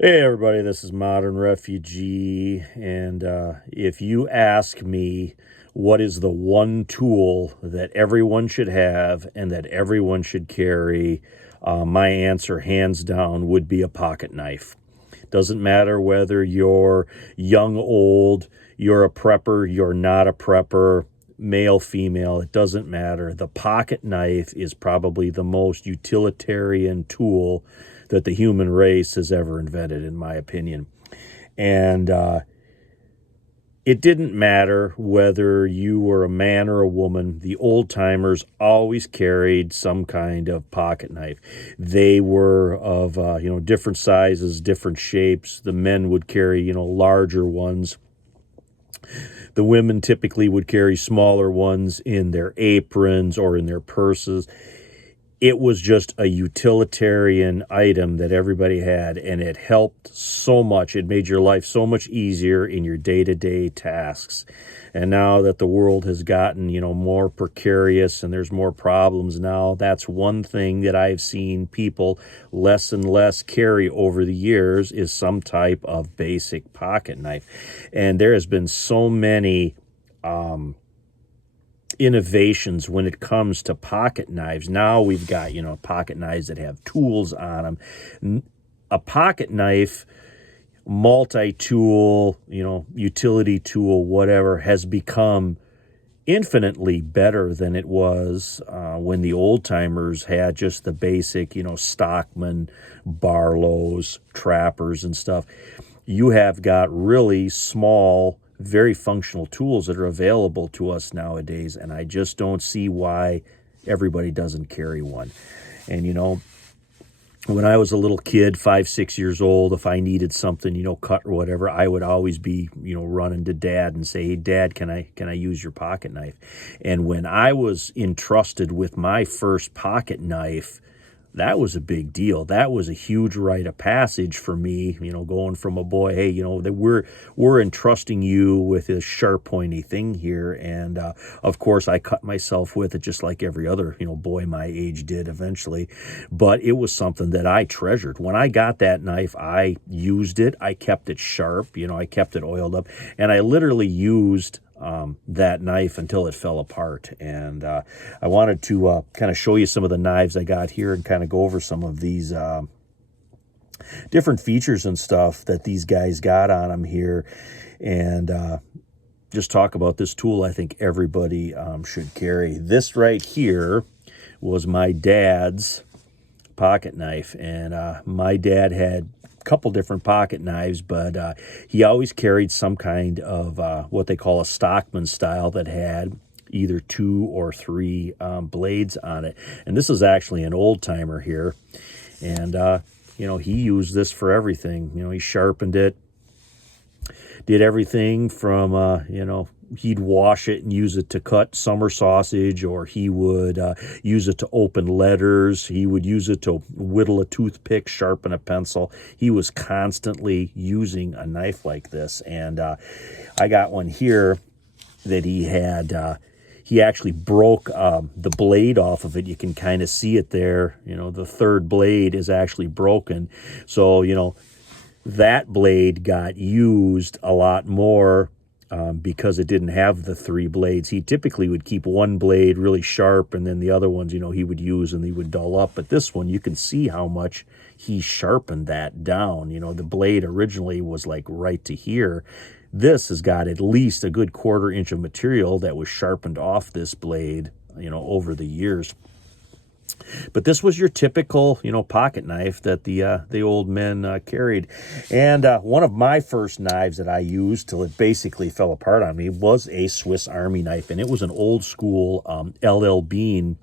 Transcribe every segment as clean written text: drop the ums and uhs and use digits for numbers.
Hey everybody, this is Modern Refugee, and if you ask me what is the one tool that everyone should have and that everyone should carry, my answer, hands down, would be a pocket knife. Doesn't matter whether you're young, old, you're a prepper, you're not a prepper, male, female, it doesn't matter. The pocket knife is probably the most utilitarian tool that the human race has ever invented, in my opinion. And it didn't matter whether you were a man or a woman, the old timers always carried some kind of pocket knife. They were of different sizes, different shapes. The men would carry larger ones. The women typically would carry smaller ones in their aprons or in their purses. It was just a utilitarian item that everybody had, and it helped so much. It made your life so much easier in your day-to-day tasks. And now that the world has gotten, more precarious and there's more problems now, that's one thing that I've seen people less and less carry over the years is some type of basic pocket knife. And there has been so many innovations when it comes to pocket knives. Now we've got, pocket knives that have tools on them. A pocket knife, multi-tool, utility tool, whatever, has become infinitely better than it was when the old timers had just the basic, stockman, barlows, trappers and stuff. You have got really small, very functional tools that are available to us nowadays, and I just don't see why everybody doesn't carry one. And when I was a little kid, 5, 6 years old, if I needed something, cut or whatever, I would always be, running to Dad and say, "Hey, Dad, can I use your pocket knife?" And when I was entrusted with my first pocket knife, that was a big deal. That was a huge rite of passage for me, going from a boy, hey, that we're entrusting you with this sharp, pointy thing here. And of course, I cut myself with it just like every other, boy my age did eventually. But it was something that I treasured. When I got that knife, I used it. I kept it sharp. I kept it oiled up. And I literally used that knife until it fell apart. And I wanted to kind of show you some of the knives I got here and kind of go over some of these different features and stuff that these guys got on them here, and just talk about this tool I think everybody should carry. This right here was my dad's pocket knife, and my dad had couple different pocket knives, but he always carried some kind of what they call a stockman style that had either 2 or 3 blades on it. And this is actually an old timer here, and he used this for everything. He sharpened it, did everything from he'd wash it and use it to cut summer sausage, or he would use it to open letters. He would use it to whittle a toothpick, sharpen a pencil. He was constantly using a knife like this. And I got one here that he had. He actually broke the blade off of it. You can kind of see it there. The third blade is actually broken. So, that blade got used a lot more because it didn't have the 3 blades. He typically would keep one blade really sharp, and then the other ones, he would use and he would dull up. But this one, you can see how much he sharpened that down. The blade originally was like right to here. This has got at least a good 1/4 inch of material that was sharpened off this blade, over the years. But this was your typical, pocket knife that the old men carried. And one of my first knives that I used till it basically fell apart on me was a Swiss Army knife, and it was an old school LL Bean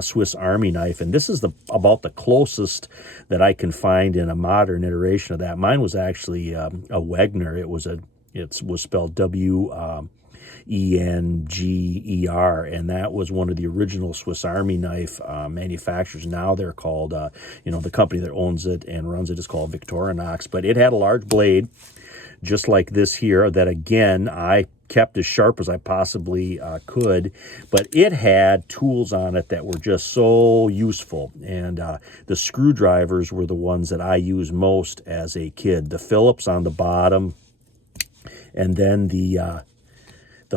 Swiss Army knife. And this is about the closest that I can find in a modern iteration of that. Mine was actually a Wagner. It was spelled Enger, and that was one of the original Swiss Army knife manufacturers. Now they're called, the company that owns it and runs it is called Victorinox, but it had a large blade, just like this here, that again, I kept as sharp as I possibly could, but it had tools on it that were just so useful. And the screwdrivers were the ones that I used most as a kid. The Phillips on the bottom, and then the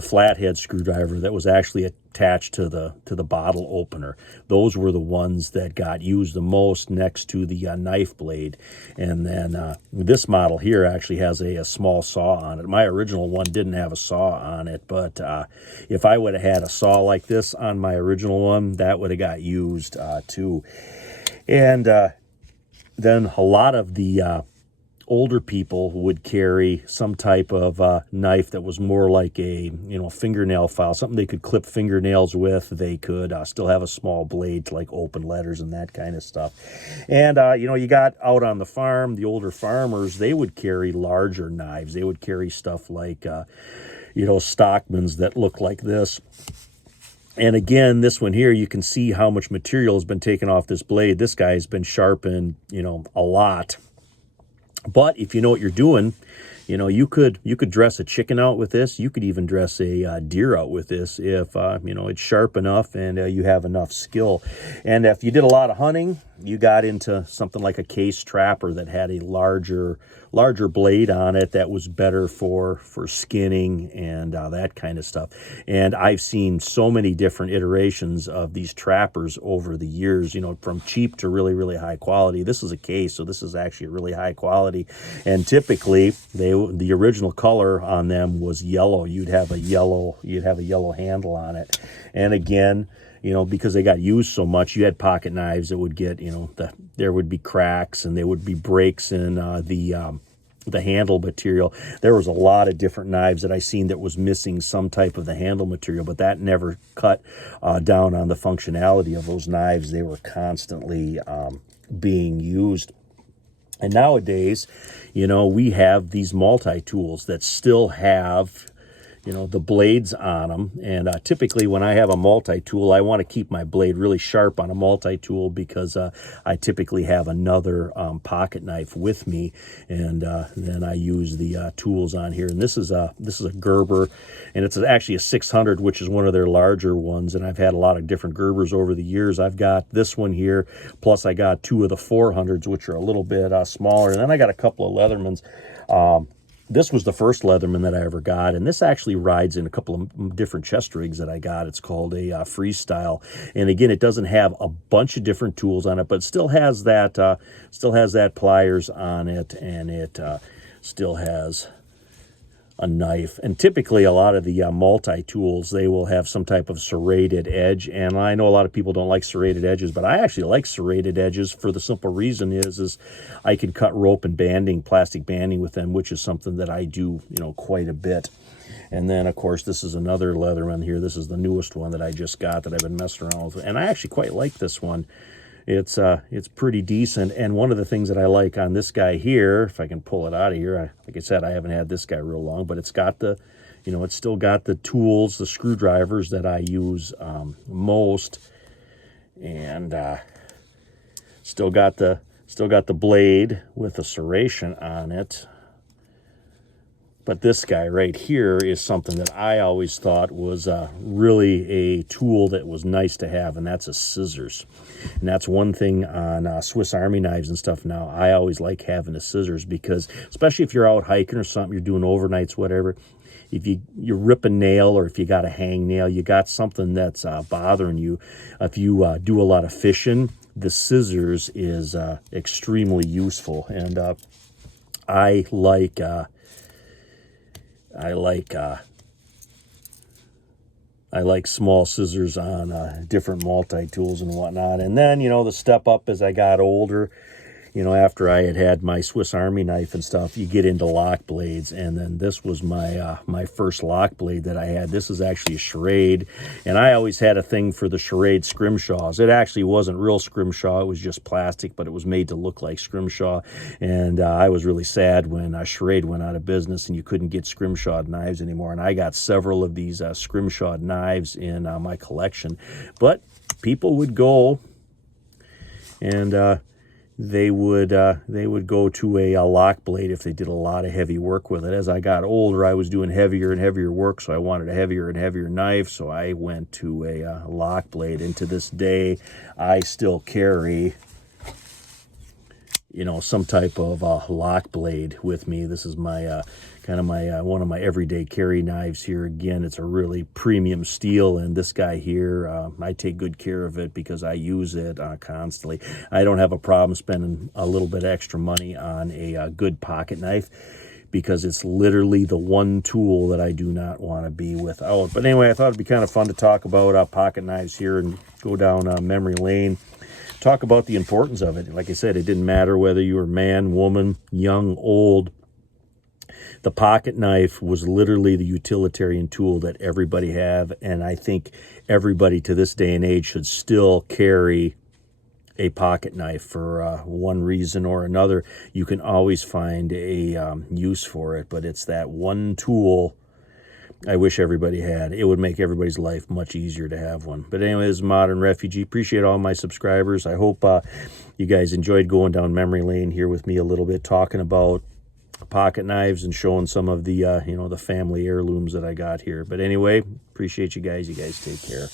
flathead screwdriver that was actually attached to the bottle opener. Those were the ones that got used the most next to the knife blade. And then this model here actually has a small saw on it. My original one didn't have a saw on it, but if I would have had a saw like this on my original one, that would have got used too. And then a lot of the older people would carry some type of knife that was more like a fingernail file, something they could clip fingernails with. They could still have a small blade to like open letters and that kind of stuff. And you got out on the farm, the older farmers, they would carry larger knives. They would carry stuff like Stockmans that look like this. And again, this one here, you can see how much material has been taken off this blade. This guy has been sharpened, a lot. But if you know what you're doing, you could dress a chicken out with this. You could even dress a deer out with this if it's sharp enough and you have enough skill. And if you did a lot of hunting, you got into something like a case trapper that had a larger blade on it that was better for skinning and that kind of stuff. And I've seen so many different iterations of these trappers over the years, from cheap to really, really high quality. This is a case, so this is actually really high quality. And typically, the original color on them was yellow. You'd have a yellow handle on it. And again, because they got used so much, you had pocket knives that would get, there would be cracks and there would be breaks in the handle material. There was a lot of different knives that I seen that was missing some type of the handle material, but that never cut down on the functionality of those knives. They were constantly being used. And nowadays, we have these multi-tools that still have the blades on them. And typically when I have a multi-tool, I want to keep my blade really sharp on a multi-tool because I typically have another pocket knife with me, and then I use the tools on here. And this is a Gerber, and it's actually a 600, which is one of their larger ones. And I've had a lot of different Gerbers over the years. I've got this one here, plus I got two of the 400s, which are a little bit smaller. And then I got a couple of Leathermans. This was the first Leatherman that I ever got, and this actually rides in a couple of different chest rigs that I got. It's called a freestyle, and again, it doesn't have a bunch of different tools on it, but it still has that pliers on it, and it still has a knife. And typically a lot of the multi-tools, they will have some type of serrated edge, and I know a lot of people don't like serrated edges, but I actually like serrated edges for the simple reason is I can cut rope and banding, plastic banding with them, which is something that I do quite a bit. And then of course this is another Leatherman here. This is the newest one that I just got that I've been messing around with, and I actually quite like this one. It's pretty decent. And one of the things that I like on this guy here, if I can pull it out of here, like I said, I haven't had this guy real long, but it's got the, it's still got the tools, the screwdrivers that I use most, and still got the blade with the serration on it. But this guy right here is something that I always thought was really a tool that was nice to have, and that's a scissors. And that's one thing on Swiss Army knives and stuff now. I always like having the scissors because, especially if you're out hiking or something, you're doing overnights, whatever, if you rip a nail or if you got a hang nail, you got something that's bothering you. If you do a lot of fishing, the scissors is extremely useful. And I like small scissors on different multi-tools and whatnot. And then, the step up as I got older, after I had my Swiss Army knife and stuff, you get into lock blades, and then this was my first lock blade that I had. This is actually a charade, and I always had a thing for the charade scrimshaws. It actually wasn't real scrimshaw; it was just plastic, but it was made to look like scrimshaw. And I was really sad when charade went out of business and you couldn't get scrimshawed knives anymore. And I got several of these scrimshawed knives in my collection, but people would go and they would go to a lock blade if they did a lot of heavy work with it. As I got older, I was doing heavier and heavier work, so I wanted a heavier and heavier knife, so I went to a lock blade. And to this day, I still carry some type of lock blade with me. This is my one of my everyday carry knives here. Again, it's a really premium steel, and this guy here, I take good care of it because I use it constantly. I don't have a problem spending a little bit extra money on a good pocket knife, because it's literally the one tool that I do not want to be without. But anyway, I thought it'd be kind of fun to talk about pocket knives here and go down memory lane. Talk about the importance of it. Like I said, it didn't matter whether you were man, woman, young, old. The pocket knife was literally the utilitarian tool that everybody have, and I think everybody to this day and age should still carry a pocket knife for one reason or another. You can always find a use for it, but it's that one tool I wish everybody had. It would make everybody's life much easier to have one. But anyway, this is Modern Refugee. Appreciate all my subscribers. I hope you guys enjoyed going down memory lane here with me a little bit, talking about pocket knives and showing some of the the family heirlooms that I got here. But anyway, appreciate you guys. You guys take care.